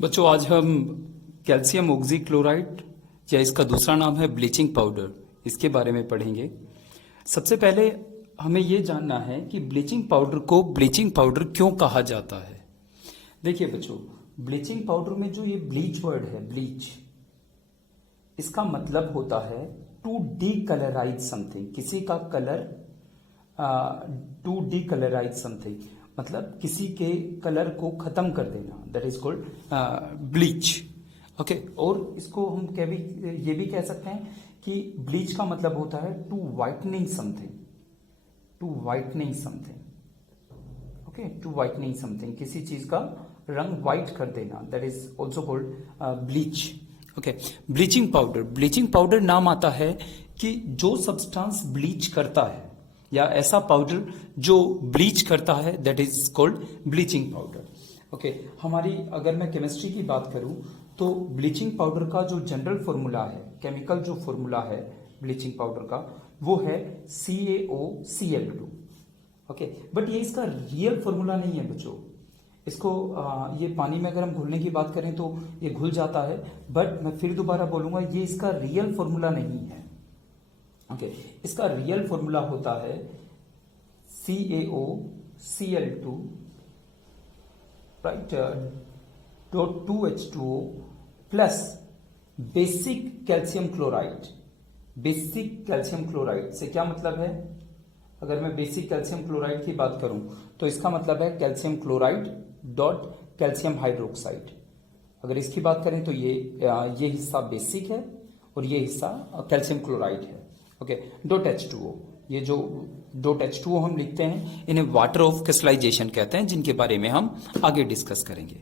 बच्चों आज हम कैल्शियम ऑक्सीक्लोराइड या इसका दूसरा नाम है ब्लीचिंग पाउडर, इसके बारे में पढ़ेंगे। सबसे पहले हमें यह जानना है कि ब्लीचिंग पाउडर को ब्लीचिंग पाउडर क्यों कहा जाता है। देखिए बच्चों, ब्लीचिंग पाउडर में जो ये ब्लीच वर्ड है, ब्लीच, इसका मतलब होता है टू डीकलराइज समथिंग, किसी का कलर, टू डीकलराइज समथिंग मतलब किसी के कलर को खत्म कर देना, that is called bleach. Okay, और इसको हम ये भी कह सकते हैं कि ब्लीच का मतलब होता है to whitening something, to whitening something. Okay, to whitening something, किसी चीज का रंग व्हाइट कर देना, that is also called bleach. Okay, bleaching powder नाम आता है कि जो सब्सटेंस ब्लीच करता है या ऐसा पाउडर जो ब्लीच करता है, that is called bleaching powder. Okay, हमारी अगर मैं केमिस्ट्री की बात करूं तो ब्लीचिंग पाउडर का जो जनरल फॉर्मूला है, केमिकल जो फॉर्मूला है ब्लीचिंग पाउडर का, वो है CaOCl2। ओके, बट ये इसका रियल फॉर्मूला नहीं है बच्चों। इसको ये पानी में अगर हम घुलने की बात करें तो ये घुल जाता है, बट मैं फिर दोबारा बोलूंगा, ये इसका रियल फॉर्मूला नहीं है। ओके, इसका रियल फॉर्मूला होता है CaOCl2 right .2H2O plus basic calcium chloride. Basic calcium chloride से क्या मतलब है? अगर मैं बेसिक कैल्शियम क्लोराइड की बात करूं तो इसका मतलब है calcium chloride dot calcium hydroxide. अगर इसकी बात करें तो ये हिस्सा बेसिक है और ये हिस्सा कैल्शियम क्लोराइड है। ओके, .H2O, ये जो .H2O हम लिखते हैं, इन्हें वाटर ऑफ क्रिस्टलाइजेशन कहते हैं, जिनके बारे में हम आगे डिस्कस करेंगे।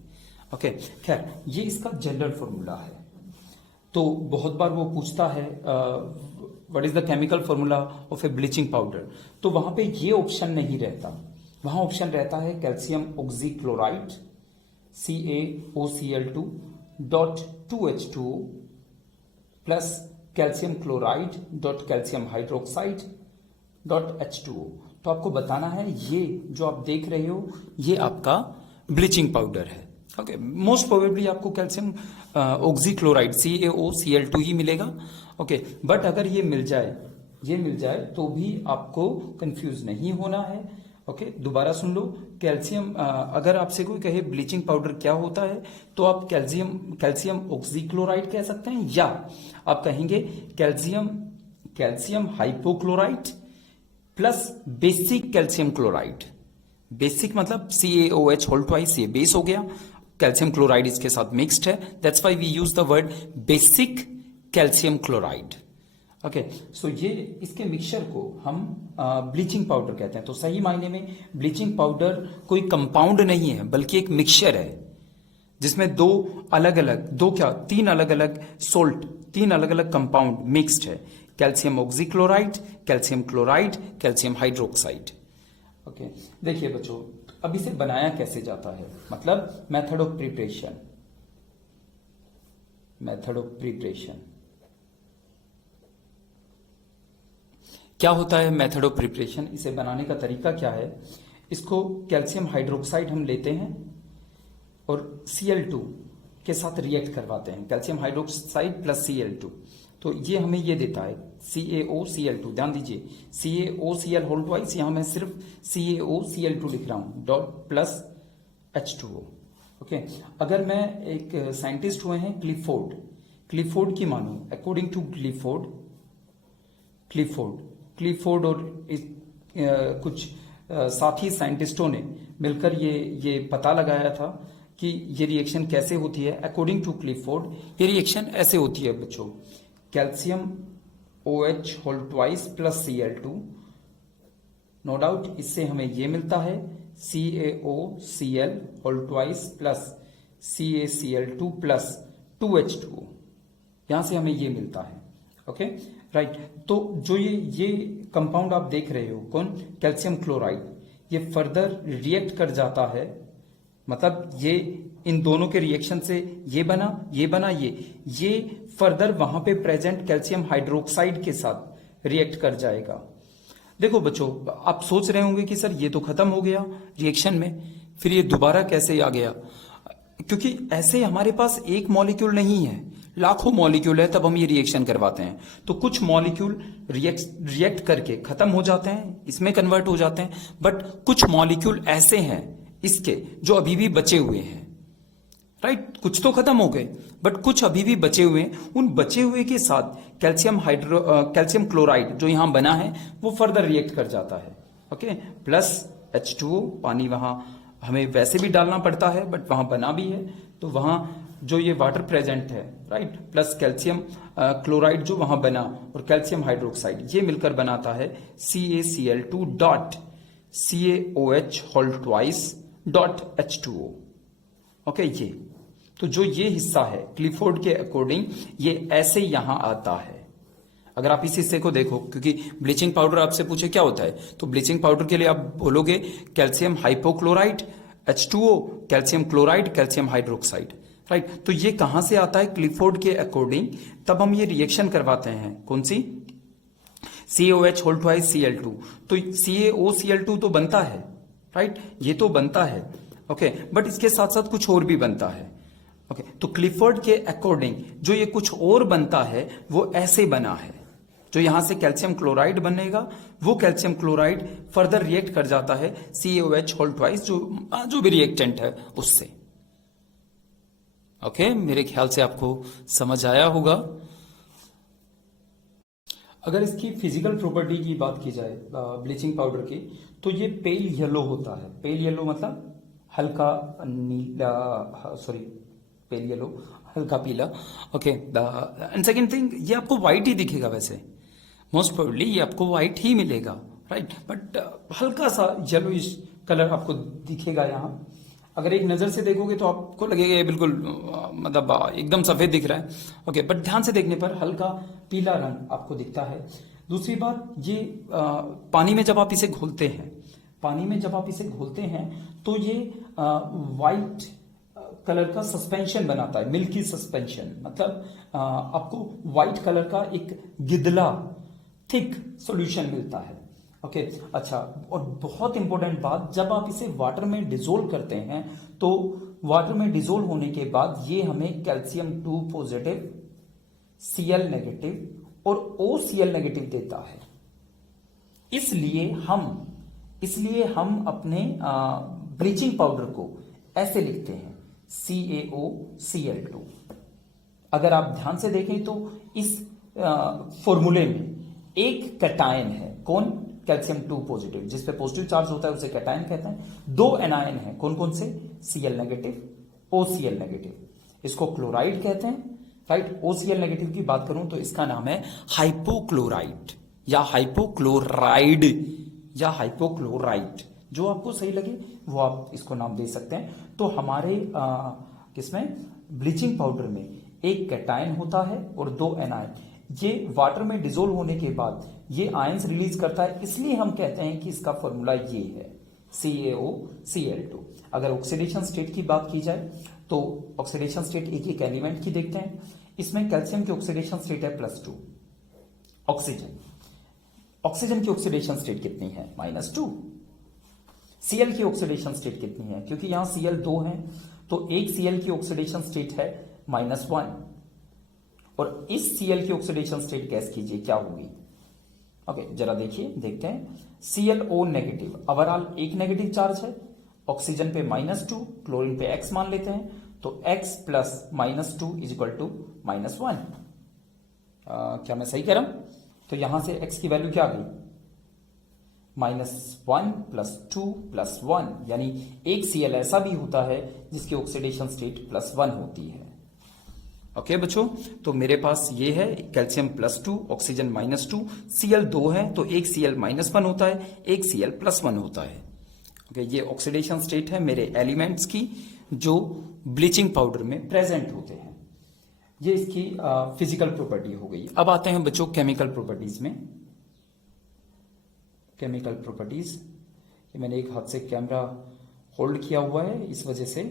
ओके, खैर ये इसका जनरल फॉर्मूला है। तो बहुत बार वो पूछता है what is the chemical formula of A bleaching powder, तो वहां पे ये ऑप्शन नहीं रहता, वहां ऑप्शन रहता है calcium oxychloride CaOCl2 .2H2O plus calcium chloride dot calcium hydroxide .H2O। तो आपको बताना है ये जो आप देख रहे हो ये आपका ब्लीचिंग पाउडर है। ओके, मोस्ट प्रोबेबली आपको कैल्शियम ऑक्सीक्लोराइड CaOCl2 ही मिलेगा। ओके, बट अगर ये मिल जाए तो भी आपको कंफ्यूज नहीं होना है। ओके, दोबारा सुन लो, कैल्शियम अगर आपसे कोई कहे ब्लीचिंग पाउडर क्या होता है तो आप कैल्शियम ऑक्सीक्लोराइड कह सकते हैं, या आप कहेंगे calcium hypochlorite plus basic calcium chloride. Basic मतलब CaOH होल ट्वाइस, ये बेस हो गया, कैल्शियम क्लोराइड इसके साथ मिक्स्ड है, that's why we use the word basic calcium chloride. Okay, so ये इसके मिक्सचर को हम ब्लीचिंग पाउडर कहते हैं। तो सही मायने में ब्लीचिंग पाउडर कोई कंपाउंड नहीं है, बल्कि एक मिक्सचर है जिसमें तीन अलग अलग सोल्ट, तीन अलग अलग कंपाउंड मिक्स्ड है, calcium oxychloride, calcium chloride, calcium hydroxide. Okay, देखिए बच्चों, अब इसे बनाया कैसे जाता है, मतलब मेथड ऑफ प्रिपरेशन क्या होता है। मेथड ऑफ प्रिपरेशन, इसे बनाने का तरीका क्या है? इसको कैल्शियम हाइड्रोक्साइड हम लेते हैं और Cl2 के साथ रिएक्ट करवाते हैं, कैल्शियम हाइड्रोक्साइड प्लस Cl2, तो ये हमें ये देता है CaOCl2। ध्यान दीजिए, CaOCl होल ट्वाइस, यहां मैं सिर्फ CaOCl2 लिख रहा हूं, डॉट प्लस H2O। ओके, अगर मैं एक साइंटिस्ट हुए हैं क्लिफोर्ड की मानूं, अकॉर्डिंग टू क्लिफोर्ड और कुछ साथी साइंटिस्टों ने मिलकर ये पता लगाया था कि ये रिएक्शन कैसे होती है। अकॉर्डिंग टू क्लिफोर्ड ये रिएक्शन ऐसे होती है बच्चों, calcium OH whole twice plus Cl2, no doubt इससे हमें ये मिलता है CaOCl whole twice plus CaCl2 plus 2H2O, यहां से हमें ये मिलता है। ओके, राइट, तो जो ये कंपाउंड आप देख रहे हो, कौन? कैल्शियम क्लोराइड, ये फर्दर रिएक्ट कर जाता है, मतलब ये इन दोनों के रिएक्शन से ये बना ये फर्दर वहां पे प्रेजेंट कैल्शियम हाइड्रोक्साइड के साथ रिएक्ट कर जाएगा। देखो बच्चों, आप सोच रहे होंगे कि सर ये तो खत्म हो गया रिएक्शन में, फिर ये दोबारा कैसे आ गया? क्योंकि ऐसे हमारे पास एक मॉलिक्यूल नहीं है, लाखों मॉलिक्यूल है, तब हम ये रिएक्शन करवाते हैं। तो कुछ मॉलिक्यूल रिएक्ट करके खत्म हो जाते हैं, इसमें कन्वर्ट हो जाते हैं, बट कुछ मॉलिक्यूल ऐसे हैं इसके जो अभी भी बचे हुए हैं, राइट। कुछ तो खत्म हो गए बट कुछ अभी भी बचे हुए हैं। उन बचे हुए के साथ कैल्शियम क्लोराइड जो यहां बना है वो फर्दर रिएक्ट कर जाता है, ओके। प्लस H2O, पानी वहां हमें वैसे भी डालना पड़ता है बट वहां बना भी है, तो वहां जो ये वाटर प्रेजेंट है, राइट, प्लस कैल्शियम क्लोराइड जो वहां बना और कैल्शियम हाइड्रोक्साइड, ये मिलकर बनाता है CaCl2 dot CaOH whole twice dot H2O, okay. ये तो जो ये हिस्सा है क्लिफोर्ड के अकॉर्डिंग ये ऐसे यहां आता है। अगर आप इस हिस्से को देखो, क्योंकि ब्लीचिंग पाउडर आपसे पूछे क्या होता है, तो ब्लीचिंग पाउडर के लिए आप बोलोगे calcium hypochloride, H2O, calcium chloride, calcium hydroxide, right. तो ये कहां से आता है क्लिफोर्ड के अकॉर्डिंग, तब हम ये रिएक्शन करवाते हैं। कौन सी? CaOH होल ट्वाइस Cl2, तो CaOCl2 तो बनता है, राइट, ये तो बनता है, ओके, बट इसके साथ साथ कुछ और भी बनता है, ओके। तो क्लिफोर्ड के अकॉर्डिंग जो ये कुछ और बनता है वो ऐसे बना है। जो यहां से कैल्शियम क्लोराइड बनेगा वो कैल्शियम क्लोराइड फर्दर रिएक्ट कर जाता है CaOH होल ट्वाइस जो भी रिएक्टेंट है उससे, ओके। मेरे ख्याल से आपको समझ आया होगा। अगर इसकी फिजिकल प्रॉपर्टी की बात की जाए ब्लीचिंग पाउडर की, तो ये पेल येलो होता है। पेल येलो मतलब हल्का नीला, सॉरी, पेल येलो हल्का पीला, ओके। एंड सेकेंड थिंग, ये आपको व्हाइट ही दिखेगा, वैसे मोस्ट प्रोबेबली ये आपको व्हाइट ही मिलेगा, राइट, बट हल्का सा येलोइश कलर आपको दिखेगा यहाँ। अगर एक नजर से देखोगे तो आपको लगेगा ये बिल्कुल मतलब एकदम सफेद दिख रहा है, ओके, बट ध्यान से देखने पर हल्का पीला रंग आपको दिखता है। दूसरी बात, ये पानी में जब आप इसे घोलते हैं, पानी में जब आप इसे घोलते हैं तो ये वाइट कलर का सस्पेंशन बनाता है, मिल्की सस्पेंशन, मतलब आपको व्हाइट कलर का एक गिदला थिक सॉल्यूशन मिलता है, ओके। अच्छा, और बहुत इंपॉर्टेंट बात, जब आप इसे वाटर में डिसोल्व करते हैं तो वाटर में डिसोल्व होने के बाद ये हमें कैल्शियम 2 पॉजिटिव, Cl नेगेटिव और OCl नेगेटिव देता है। इसलिए हम अपने ब्लीचिंग पाउडर को ऐसे लिखते हैं CaOCl2। अगर आप ध्यान से देखें तो इस फॉर्मूले में एक कैटायन है, कौन? कैल्शियम 2 पॉजिटिव, जिसपे पॉजिटिव चार्ज होता है उसे कैटायन कहते हैं। दो एनायन है, कौन कौन से? Cl नेगेटिव, OCl नेगेटिव, इसको क्लोराइड कहते हैं, राइट। OCl नेगेटिव की बात करूं तो इसका नाम है हाइपोक्लोराइड या हाइपोक्लोराइड या हाइपोक्लोराइट, जो आपको सही लगे वो आप इसको नाम दे सकते हैं। तो हमारे किसमें, ब्लीचिंग पाउडर में एक कैटायन होता है और दो एनायन। ये वाटर में डिसोल्व होने के बाद ये आयंस रिलीज करता है, इसलिए हम कहते हैं कि इसका फॉर्मूला ये है CaOCl2। अगर ऑक्सीडेशन स्टेट की बात की जाए तो ऑक्सीडेशन स्टेट एक एक एलिमेंट की देखते हैं। इसमें कैल्शियम की ऑक्सीडेशन स्टेट है +2, ऑक्सीजन की ऑक्सीडेशन स्टेट कितनी है? -2। Cl की ऑक्सीडेशन स्टेट कितनी है? क्योंकि यहां Cl 2 है तो एक Cl की ऑक्सीडेशन स्टेट है -1, और इस Cl की ऑक्सीडेशन स्टेट गैस कीजिए क्या होगी, ओके। जरा देखिए, देखते हैं। ClO नेगेटिव, ओवरऑल एक नेगेटिव चार्ज है, ऑक्सीजन पे -2, क्लोरीन पे X मान लेते हैं, तो X plus -2 is equal to -1। क्या मैं सही कह रहा हूं? तो यहां से X की वैल्यू क्या आ गई? -1 + 2 + 1, यानी एक Cl ऐसा भी होता है जिसकी ऑक्सीडेशन स्टेट +1 होती है, ओके बच्चों। तो मेरे पास ये है कैल्शियम +2, ऑक्सीजन -2, Cl 2 है तो एक Cl -1 होता है, एक Cl +1 होता है, ओके। ये ऑक्सीडेशन स्टेट है मेरे एलिमेंट्स की जो ब्लीचिंग पाउडर में प्रेजेंट होते हैं। ये इसकी फिजिकल प्रॉपर्टी हो गई। अब आते हैं बच्चों केमिकल प्रॉपर्टीज में। केमिकल प्रॉपर्टीज, ये मैंने एक हाथ से कैमरा होल्ड किया हुआ है इस वजह से,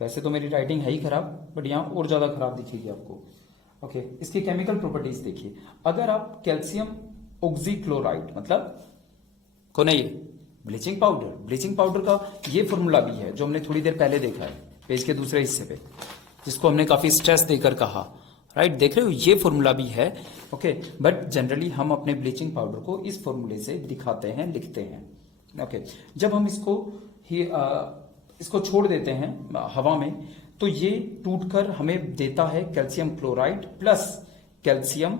वैसे तो मेरी राइटिंग है ही खराब बट यहां और ज्यादा खराब दिखेगी आपको, ओके। इसकी केमिकल प्रॉपर्टीज देखिए। अगर आप कैल्शियम ऑक्सीक्लोराइड, मतलब कौन है ये? Bleaching powder. ब्लीचिंग पाउडर का ये फॉर्मूला भी है जो हमने थोड़ी देर पहले देखा है, पेज के दूसरे हिस्से पे, जिसको हमने काफी स्ट्रेस देकर कहा, राइट। देख रहे हो ये फॉर्मूला भी है, ओके। बट जनरली हम अपने ब्लीचिंग पाउडर को इस फॉर्मूले से दिखाते हैं, लिखते हैं, ओके। जब हम इसको छोड़ देते हैं हवा में, तो ये टूटकर हमें देता है calcium chloride plus calcium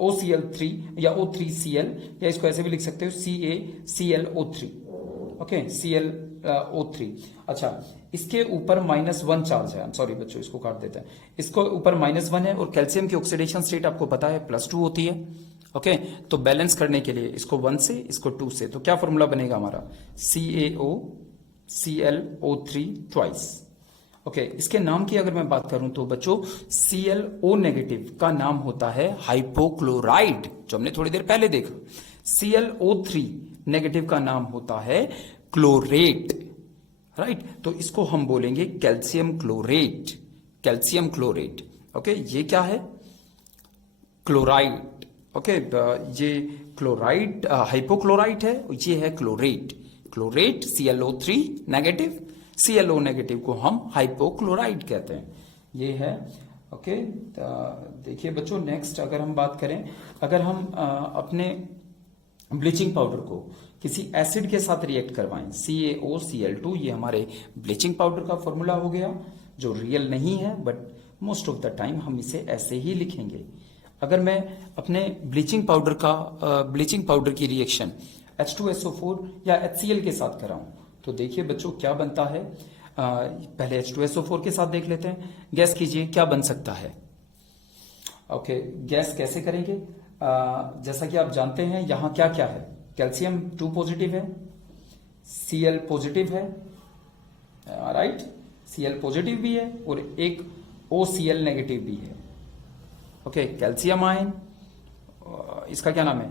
OCl3 या O3Cl, या इसको ऐसे भी लिख सकते हो CaClO3, ओके, ClO3। अच्छा, इसके ऊपर -1 चार्ज है, सॉरी बच्चों इसको काट देते हैं, इसको ऊपर -1 है, और कैल्शियम की ऑक्सीडेशन स्टेट आपको पता है +2 होती है, ओके। तो बैलेंस करने के लिए इसको 1 से, इसको 2 से, तो क्या फॉर्मूला बनेगा हमारा, CaOClO3 ट्वाइस, ओके। इसके नाम की अगर मैं बात करूं तो बच्चों ClO नेगेटिव का नाम होता है हाइपोक्लोराइड, जो हमने थोड़ी देर पहले देखा। ClO3 नेगेटिव का नाम होता है क्लोरेट, राइट। तो इसको हम बोलेंगे calcium chlorate, calcium chlorate, okay. ये क्या है, क्लोराइड, ओके। ये क्लोराइड हाइपोक्लोराइट है, ये है chlorate, chlorate ClO3 negative, ClO negative को हम हाइपोक्लोराइड कहते हैं, ये है, ओके। देखिए बच्चों, नेक्स्ट अगर हम बात करें, अगर हम अपने ब्लीचिंग पाउडर को किसी एसिड के साथ रिएक्ट करवाएं, CaOCl2, ये हमारे ब्लीचिंग पाउडर का फॉर्मूला हो गया, जो रियल नहीं है, but most of the time हम इसे ऐसे ही लिखेंगे। अगर मैं अपने ब्लीचिंग पाउडर की रिएक्शन H2SO4 या HCl के साथ कराऊं, तो देखिए बच्चों क्या बनता है। पहले H2SO4 के साथ देख लेते हैं, गैस कीजिए क्या बन सकता है, ओके। गैस कैसे करेंगे, जैसा कि आप जानते हैं यहां क्या क्या है, कैल्शियम 2 पॉजिटिव है, Cl पॉजिटिव है, राइट, Cl पॉजिटिव भी है, और एक OCl नेगेटिव भी है, ओके। कैल्शियम आयन, इसका क्या नाम है,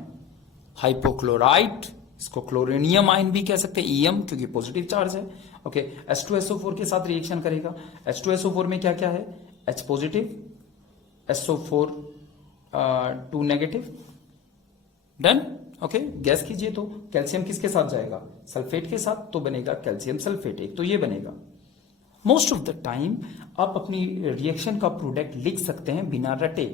हाइपोक्लोराइट, इसको क्लोरीनियम आयन भी कह सकते हैं, EM, क्योंकि पॉजिटिव चार्ज है, ओके। H2SO4 के साथ रिएक्शन करेगा, H2SO4 में क्या क्या है, H positive, SO4 2 negative, done, okay. Gas कीजिए तो कैल्शियम किसके साथ जाएगा, सल्फेट के साथ, तो बनेगा कैल्शियम सल्फेट, एक तो ये बनेगा। मोस्ट ऑफ द टाइम आप अपनी रिएक्शन का प्रोडक्ट लिख सकते हैं बिना रटे,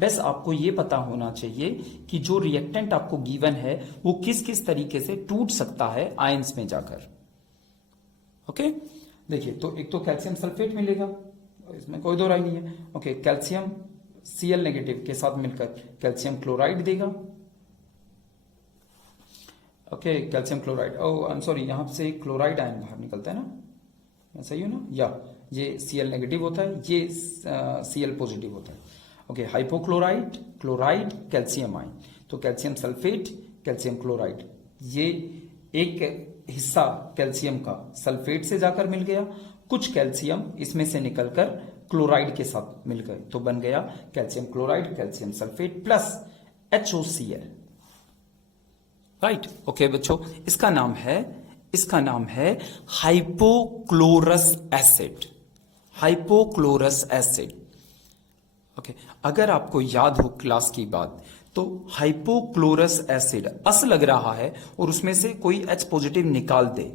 बस आपको ये पता होना चाहिए कि जो रिएक्टेंट आपको गिवन है वो किस किस तरीके से टूट सकता है आयंस में जाकर, ओके। देखिए, तो एक तो कैल्शियम सल्फेट मिलेगा, इसमें कोई दो राय नहीं है, ओके। कैल्शियम Cl नेगेटिव के साथ मिलकर कैल्शियम क्लोराइड देगा, okay. Calcium chloride, oh I am sorry, यहां से क्लोराइड आयन बाहर निकलता है ना, मैं सही हूं ना, या ये Cl नेगेटिव होता है, ये Cl पॉजिटिव होता है, okay. Hypochloride, chloride, calcium ion, तो कैल्शियम सल्फेट, कैल्शियम क्लोराइड, ये एक हिस्सा कैल्शियम का सल्फेट से जाकर मिल गया, कुछ कैल्शियम इसमें से निकलकर क्लोराइड के साथ मिल गए, तो बन गया calcium chloride, calcium sulphate plus HOCl, right, okay बच्चों। इसका नाम है hypochlorous acid, hypochlorous acid, okay. अगर आपको याद हो क्लास की बात, तो हाइपोक्लोरस एसिड अस लग रहा है और उसमें से कोई H पॉजिटिव निकाल दे,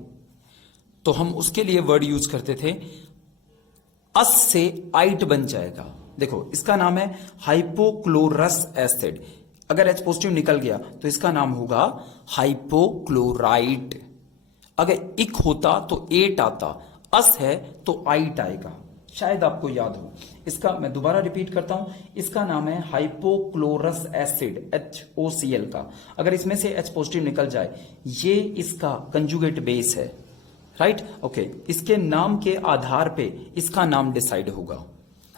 तो हम उसके लिए वर्ड यूज करते थे, अस से आइट बन जाएगा। देखो, इसका नाम है हाइपोक्लोरस एसिड, अगर H पॉजिटिव निकल गया तो इसका नाम होगा हाइपोक्लोराइड। अगर इक होता तो एट आता, अस है तो आइट आएगा, शायद आपको याद हो। इसका मैं दोबारा रिपीट करता हूं, इसका नाम है हाइपोक्लोरस एसिड, HOCl का। अगर इसमें से H पॉजिटिव निकल जाए, ये इसका कंजुगेट बेस है, राइट, ओके। इसके नाम के आधार पे इसका नाम डिसाइड होगा।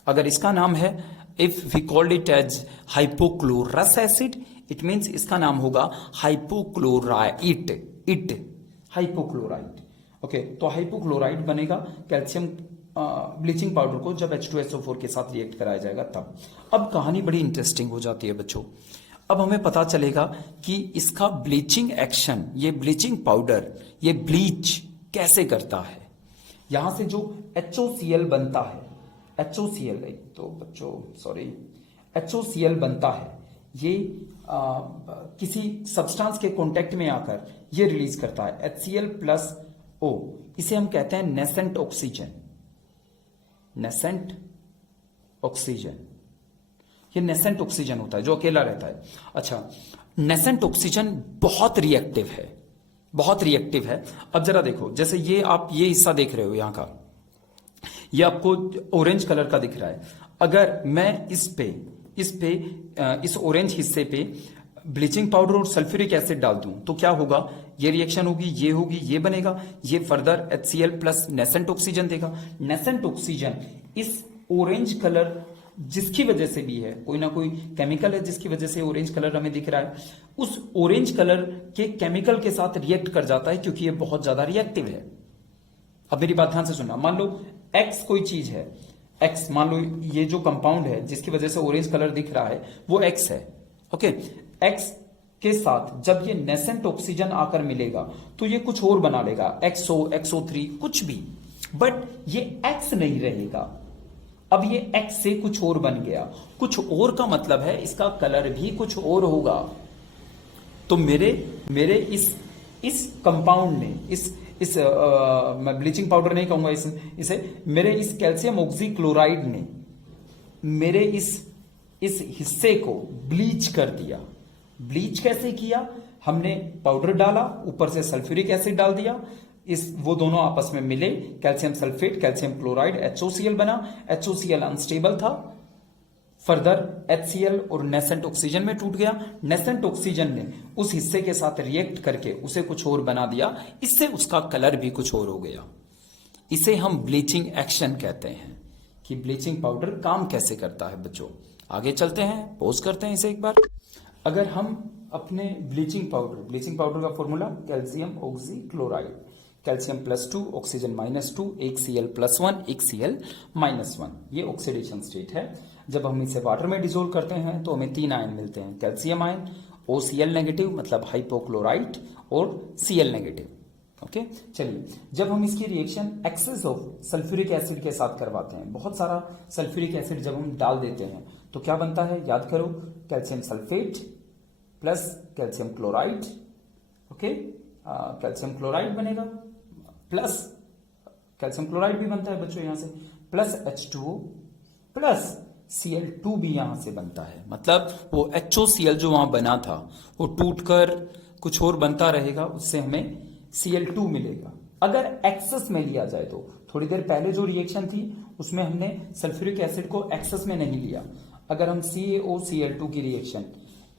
अगर इसका नाम है, if we called it as hypochlorous acid, it means इसका नाम होगा हाइपोक्लोराइट, इट हाइपोक्लोराइट, ओके। तो हाइपोक्लोराइट बनेगा कैल्शियम ब्लीचिंग पाउडर को जब H2SO4 के साथ रिएक्ट कराया जाएगा तब। अब कहानी बड़ी इंटरेस्टिंग हो जाती है बच्चों। अब हमें पता चलेगा कि इसका ब्लीचिंग एक्शन, ये ब्लीचिंग पाउडर, ये ब्लीच कैसे करता है। यहां से जो HOCl बनता है, HOCl, तो बच्चों सॉरी, HOCl बनता है, ये किसी सब्सटेंस के कांटेक्ट में आकर ये रिलीज करता है HCl प्लस O। इसे हम कहते हैं नेसेंट ऑक्सीजन। नेसेंट ऑक्सीजन, ये नेसेंट ऑक्सीजन होता है जो अकेला रहता है। अच्छा, नेसेंट ऑक्सीजन बहुत रिएक्टिव है, बहुत रिएक्टिव है। अब जरा देखो, जैसे ये आप ये हिस्सा देख रहे हो यहां का, ये आपको ऑरेंज कलर का दिख रहा है। अगर मैं इस ऑरेंज हिस्से पे ब्लीचिंग पाउडर और सल्फ्यूरिक एसिड डाल दूं तो क्या होगा, ये रिएक्शन होगी, ये बनेगा, ये further HCl plus nascent oxygen देगा। नेसेंट ऑक्सीजन इस ऑरेंज कलर जिसकी वजह से भी है, कोई ना कोई केमिकल है जिसकी वजह से ऑरेंज कलर हमें दिख रहा है, उस ऑरेंज कलर के केमिकल के साथ रिएक्ट कर जाता है क्योंकि ये बहुत ज्यादा रिएक्टिव है। अब मेरी बात ध्यान से सुनना, मान लो X कोई चीज है, X मान लो ये जो कंपाउंड है जिसकी वजह से ऑरेंज कलर दिख रहा है वो X है। ओके, X के साथ जब ये नेसेंट ऑक्सीजन आकर मिलेगा तो ये कुछ और बना लेगा, XO, XO3 कुछ भी, बट ये X नहीं रहेगा। अब ये X से कुछ और बन गया, कुछ और का मतलब है इसका कलर भी कुछ और होगा। तो मेरे इस कंपाउंड ने मैं ब्लीचिंग पाउडर नहीं कहूंगा इसे मेरे इस कैल्शियम ऑक्सीक्लोराइड ने मेरे इस हिस्से को ब्लीच कर दिया। ब्लीच कैसे किया, हमने पाउडर डाला, ऊपर से सल्फ्यूरिक एसिड डाल दिया, वो दोनों आपस में मिले, calcium sulphate, calcium chloride, HOCl बना। HOCl अनस्टेबल था, फर्दर HCl और नेसेंट ऑक्सीजन में टूट गया। नेसेंट ऑक्सीजन ने उस हिस्से के साथ रिएक्ट करके उसे कुछ और बना दिया, इससे उसका कलर भी कुछ और हो गया। इसे हम ब्लीचिंग एक्शन कहते हैं कि ब्लीचिंग पाउडर काम कैसे करता है। बच्चों आगे चलते हैं, पॉज करते हैं इसे एक बार। अगर हम अपने ब्लीचिंग पाउडर का formula calcium oxychloride, calcium +2 oxygen -2, एक Cl+1 एक Cl-1, ये ऑक्सीडेशन स्टेट है। जब हम इसे वाटर में डिसोल्व करते हैं तो हमें 3 आयन मिलते हैं, कैल्शियम आयन, OCl नेगेटिव मतलब हाइपोक्लोराइट, और Cl नेगेटिव। ओके, चलिए जब हम इसकी reaction excess of sulphuric acid के साथ करवाते हैं, बहुत सारा सल्फ्यूरिक एसिड जब हम डाल देते हैं तो क्या बनता है, याद करो, calcium sulphate plus calcium chloride. Okay, calcium chloride बनेगा, प्लस कैल्शियम क्लोराइड भी बनता है बच्चों यहां से, प्लस H2O प्लस Cl2 भी यहां से बनता है। मतलब वो HOCl जो वहां बना था वो टूटकर कुछ और बनता रहेगा, उससे हमें Cl2 मिलेगा। अगर एक्सेस में लिया जाए तो, थोड़ी देर पहले जो रिएक्शन थी उसमें हमने सल्फ्यूरिक एसिड को एक्सेस में नहीं लिया। अगर हम CaOCl2 की रिएक्शन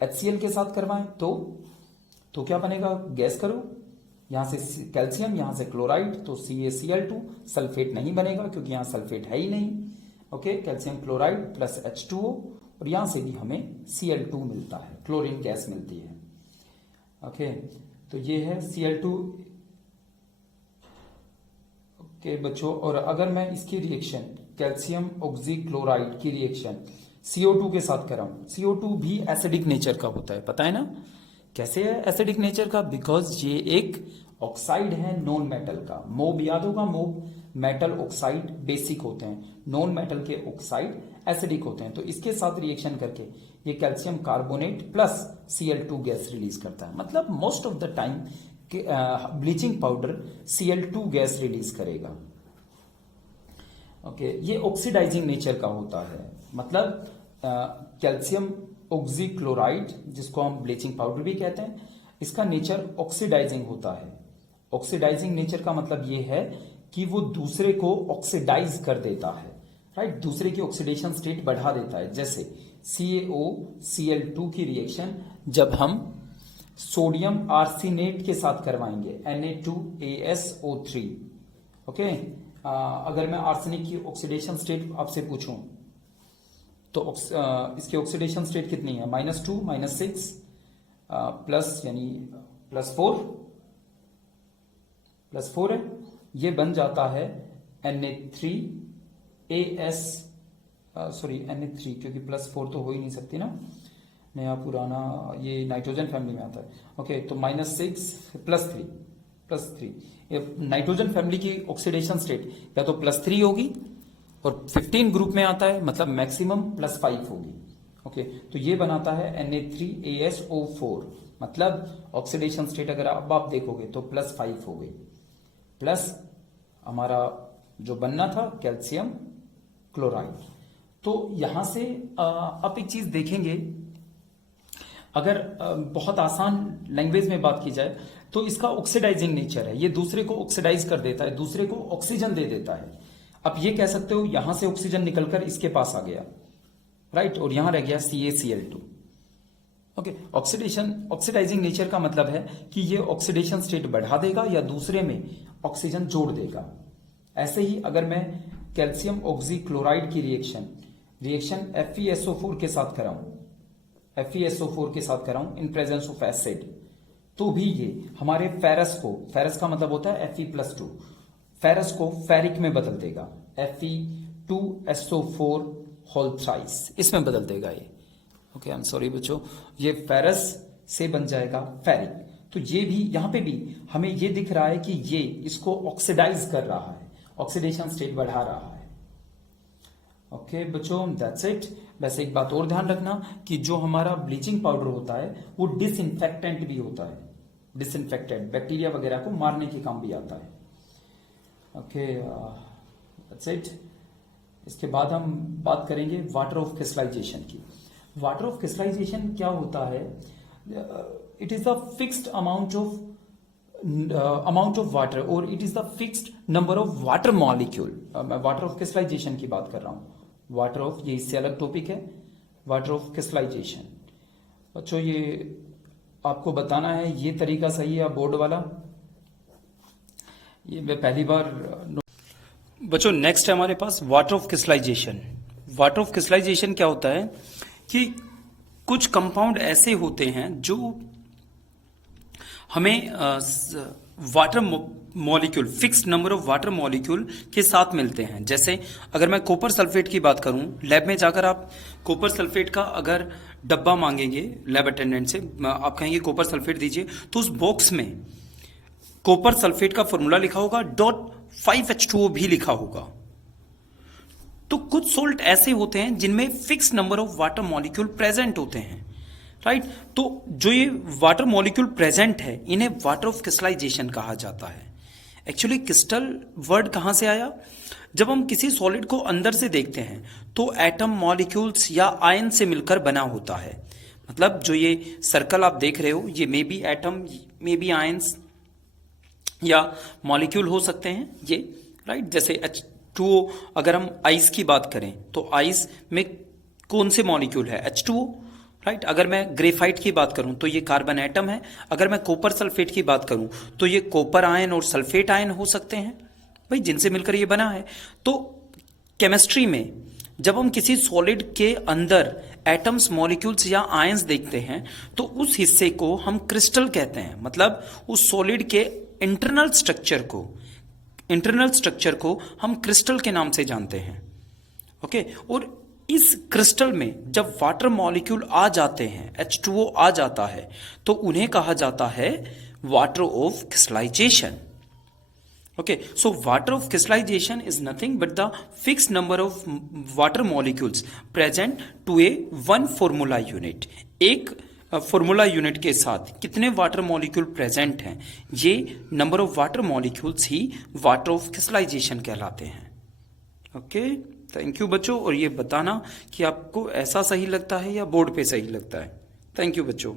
HCl के साथ करवाएं तो क्या बनेगा, गैस करो, यहां से कैल्शियम, यहां से क्लोराइड, तो CaCl2, सल्फेट नहीं बनेगा क्योंकि यहां सल्फेट है ही नहीं। Okay, calcium chloride plus H2O, और यहां से भी हमें Cl2 मिलता है, क्लोरीन गैस मिलती है। ओके, तो ये है Cl2। ओके बच्चों, और अगर मैं इसकी रिएक्शन कैल्शियम ऑक्सीक्लोराइड की रिएक्शन CO2 के साथ कराऊं, CO2 भी एसिडिक नेचर का होता है, पता है ना कैसे है एसिडिक नेचर का, बिकॉज ये एक ऑक्साइड है नॉन मेटल का। मोब याद होगा, मोब मेटल ऑक्साइड बेसिक होते हैं, नॉन मेटल के ऑक्साइड एसिडिक होते हैं। तो इसके साथ रिएक्शन करके ये calcium carbonate plus Cl2 gas release करता है। मतलब most of the time bleaching powder Cl2 gas release करेगा। ओके, ये ऑक्सीडाइजिंग नेचर का होता है। मतलब कैल्शियम ऑक्सीक्लोराइड, जिसको हम ब्लीचिंग पाउडर भी कहते हैं, इसका नेचर ऑक्सीडाइजिंग होता है। ऑक्सीडाइजिंग नेचर का मतलब ये है कि वो दूसरे को ऑक्सीडाइज कर देता है, राइट, दूसरे की ऑक्सीडेशन स्टेट बढ़ा देता है। जैसे CaOCl2 की रिएक्शन जब हम सोडियम आर्सेनेट के साथ करवाएंगे, Na2ASO3। ओके, अगर मैं आर्सेनिक की ऑक्सीडेशन स्टेट आपसे पूछूं तो इसकी ऑक्सीडेशन स्टेट कितनी है, -2, -6 प्लस यानी +4 है। ये बन जाता है Na3 क्योंकि +4 तो हो ही नहीं सकती ना, नया पुराना, ये नाइट्रोजन फैमिली में आता है। ओके, तो -6 +3 नाइट्रोजन फैमिली की ऑक्सीडेशन स्टेट या तो +3 होगी, और 15 ग्रुप में आता है मतलब मैक्सिमम +5 होगी। ओके, तो ये बनाता है Na3ASO4, मतलब ऑक्सीडेशन स्टेट अगर अब आप देखोगे तो +5 हो गई, प्लस हमारा जो बनना था कैल्शियम क्लोराइड। तो यहां से आप एक चीज देखेंगे, अगर बहुत आसान लैंग्वेज में बात की जाए तो इसका ऑक्सीडाइजिंग नेचर है, ये दूसरे को ऑक्सीडाइज कर देता है, दूसरे को ऑक्सीजन दे देता है। आप ये कह सकते हो यहां से ऑक्सीजन निकलकर इसके पास आ गया, राइट, और यहां रह गया CaCl2। ओके, ऑक्सीडाइजिंग नेचर का मतलब है कि ये ऑक्सीडेशन स्टेट बढ़ा देगा या दूसरे में ऑक्सीजन जोड़ देगा। ऐसे ही अगर मैं कैल्शियम ऑक्सीक्लोराइड की रिएक्शन FeSO4 के साथ कराऊं, FeSO4 के साथ कराऊं इन प्रेजेंस ऑफ एसिड, तो भी ये हमारे फेरस का मतलब होता है Fe+2, फेरस को फेरिक में बदल देगा, Fe2SO4 होल थ्राइस, इसमें बदल देगा ये। ओके, आई एम सॉरी बच्चों, ये फेरस से बन जाएगा फेरिक। तो ये भी यहां पे भी हमें ये दिख रहा है कि ये इसको ऑक्सीडाइज कर रहा है, ऑक्सीडेशन स्टेट बढ़ा रहा है। ओके बच्चों, दैट्स इट। वैसे एक बात और ध्यान रखना कि जो हमारा ब्लीचिंग पाउडर होता है वो डिसइंफेक्टेंट भी होता है, डिसइंफेक्टेंट बैक्टीरिया वगैरह को मारने के काम भी आता है। Okay, that's it. इसके बाद हम बात करेंगे वाटर ऑफ क्रिस्टलाइजेशन की। वाटर ऑफ क्रिस्टलाइजेशन क्या होता है? It is the fixed amount of water और it is the fixed number of water molecule. मैं वाटर ऑफ क्रिस्टलाइजेशन की बात कर रहा हूं, वाटर ऑफ, ये इससे अलग टॉपिक है, वाटर ऑफ क्रिस्टलाइजेशन। बच्चों ये आपको बताना है ये तरीका सही है बोर्ड वाला, ये मैं पहली बार। बच्चों नेक्स्ट है हमारे पास water of crystallization. Water of crystallization क्या होता है कि कुछ कंपाउंड ऐसे होते हैं जो हमें water molecule, fixed number of water molecule के साथ मिलते हैं। जैसे अगर मैं कॉपर सल्फेट की बात करूं, लैब में जाकर आप कॉपर सल्फेट का अगर डब्बा मांगेंगे लैब अटेंडेंट से, आप कहेंगे कॉपर सल्फेट दीजिए, तो उस बॉक्स में कॉपर सल्फेट का फॉर्मूला लिखा होगा, .5H2O भी लिखा होगा। तो कुछ सोल्ट ऐसे होते हैं जिनमें fix number of water molecule present होते हैं, राइट। तो जो ये वाटर मॉलिक्यूल प्रेजेंट है इन्हें वाटर ऑफ क्रिस्टलाइजेशन कहा जाता है। एक्चुअली क्रिस्टल वर्ड कहां से आया? जब हम किसी सॉलिड को अंदर से देखते हैं तो एटम, मॉलिक्यूल्स या आयन से मिलकर बना होता है। मतलब जो ये सर्कल आप देख रहे हो ये may be atom, may be ions या मॉलिक्यूल हो सकते हैं ये, राइट। जैसे H2O, अगर हम आइस की बात करें तो आइस में कौन से मॉलिक्यूल है? H2O, right. अगर मैं ग्रेफाइट की बात करूं तो ये कार्बन एटम है। अगर मैं कॉपर सल्फेट की बात करूं तो ये कॉपर आयन और सल्फेट आयन हो सकते हैं भाई, जिनसे मिलकर ये बना है। तो केमिस्ट्री में जब हम किसी सॉलिड के अंदर एटम्स, मॉलिक्यूल्स या आयंस देखते हैं तो उस हिस्से को हम क्रिस्टल कहते हैं। मतलब उस सॉलिड के इंटरनल स्ट्रक्चर को हम क्रिस्टल के नाम से जानते हैं। ओके, और इस क्रिस्टल में जब वाटर मॉलिक्यूल आ जाते हैं, H2O आ जाता है, तो उन्हें कहा जाता है water of crystallisation. Okay, so water of crystallization is nothing but the fixed number of water molecules present to a one formula unit. एक फॉर्मूला यूनिट के साथ कितने वाटर मॉलिक्यूल प्रेजेंट हैं, ये नंबर ऑफ वाटर मॉलिक्यूल्स ही water of crystallisation कहलाते हैं। Okay, thank you बच्चों। और ये बताना कि आपको ऐसा सही लगता है या बोर्ड पे सही लगता है। थैंक यू बच्चों।